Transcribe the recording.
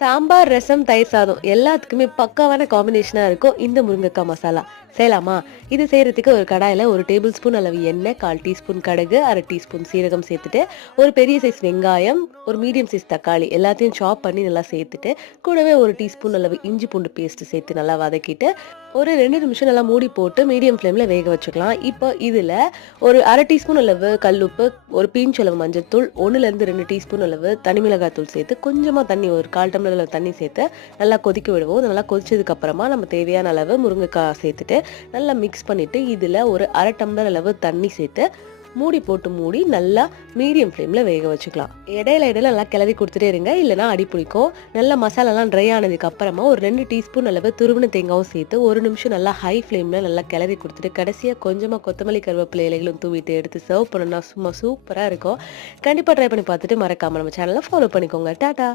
சாம்பார், ரசம், தயிர் சாதம் எல்லாத்துக்குமே பக்காவான காம்பினேஷனா இருக்கும் இந்த முருங்கக்காய் மசாலா. செய்யலாமா? இது செய்யறதுக்கு ஒரு கடாயில 1 டேபிள் ஸ்பூன் அளவு எண்ணெய், 1/4 டீஸ்பூன் கடுகு, 1/2 டீஸ்பூன் சீரகம் சேர்த்துட்டு, ஒரு பெரிய சைஸ் வெங்காயம், ஒரு மீடியம் சைஸ் தக்காளி எல்லாத்தையும் சாப் பண்ணி நல்லா சேர்த்துட்டு, கூடவே 1 டீஸ்பூன் அளவு இஞ்சி பூண்டு பேஸ்ட் சேர்த்து நல்லா வதக்கிட்டு, ஒரு 2 நிமிஷம் நல்லா மூடி போட்டு மீடியம் ஃப்ளேம்ல வேக வச்சுக்கலாம். இப்போ இதுல ஒரு 1/2 டீஸ்பூன் அளவு கல்லுப்பு, ஒரு பிஞ்ச் அளவு மஞ்சள்தூள், 1லேருந்து 2 டீஸ்பூன் அளவு தனி மிளகாய் தூள் சேர்த்து, கொஞ்சமா தண்ணி ஒரு 1/4 டம்ளர் அளவு தண்ணி சேர்த்து நல்லா கொதிக்க விடுவோம். நல்லா கொதிச்சதுக்கு அப்புறமா நம்ம தேவையான அளவு முருங்கைக்காய் சேர்த்துட்டு நல்லா மிக்ஸ் பண்ணிட்டு, இதுல ஒரு 1/2 டம்ளர் அளவு தண்ணி சேர்த்து மூடி போட்டு மூடி நல்லா மீடியம் ஃப்ளேம்ல வேக வச்சுக்கலாம். இடையில இடையில நல்லா கிளறி கொடுத்துட்டே இருங்க, இல்லைன்னா அடி பிடிக்கும். நல்லா மசாலாலாம் ட்ரை ஆனதுக்கு அப்புறமா ஒரு 2 டீஸ்பூன் அளவு துருவின தேங்காவும் சேர்த்து 1 நிமிஷம் நல்லா ஹை ஃப்ளேம்ல நல்லா கிளறி கொடுத்துட்டு, கடைசியா கொஞ்சமா கொத்தமல்லி கருவேப்பிலை இலைகளும் தூவிட்டு எடுத்து சர்வ் பண்ணணும்னா சும்மா சூப்பரா இருக்கும். கண்டிப்பா ட்ரை பண்ணி பார்த்துட்டு மறக்காம நம்ம சேனலை ஃபாலோ பண்ணிக்கோங்க. டாடா.